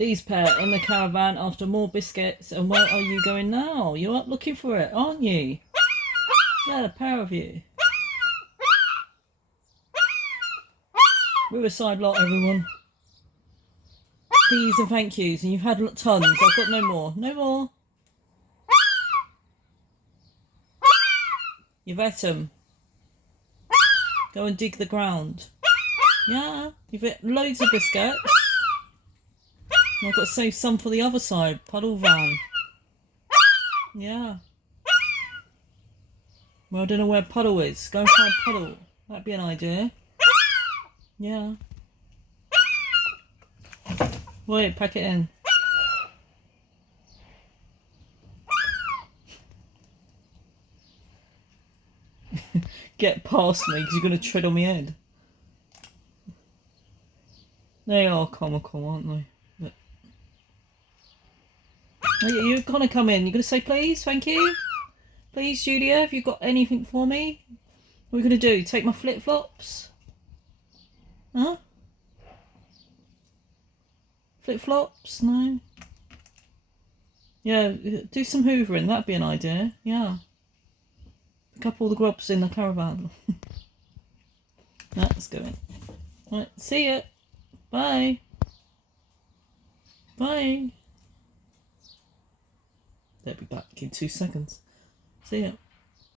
These pair in the caravan after more biscuits. And where are you going now? You're up looking for it, aren't you? There, a pair of you. Riverside lot, everyone. Please and thank yous. And you've had tons. I've got no more. No more. You've ate them. Go and dig the ground. Yeah, you've ate loads of biscuits. And I've got to save some for the other side. Puddle van. Yeah. Well, I don't know where Puddle is. Go and find Puddle. That'd be an idea. Yeah. Wait, pack it in. Get past me because you're going to tread on my head. They are comical, aren't they? But... You're going to come in. You're going to say please, thank you. Please, Julia, have you got anything for me? What are we going to do? Take my flip-flops? Huh? Flip-flops? No? Yeah, do some hoovering. That'd be an idea. Yeah. Pick up all the grubs in the caravan. Let's go in. Right, see ya. Bye. Bye. They'll be back in 2 seconds. See ya.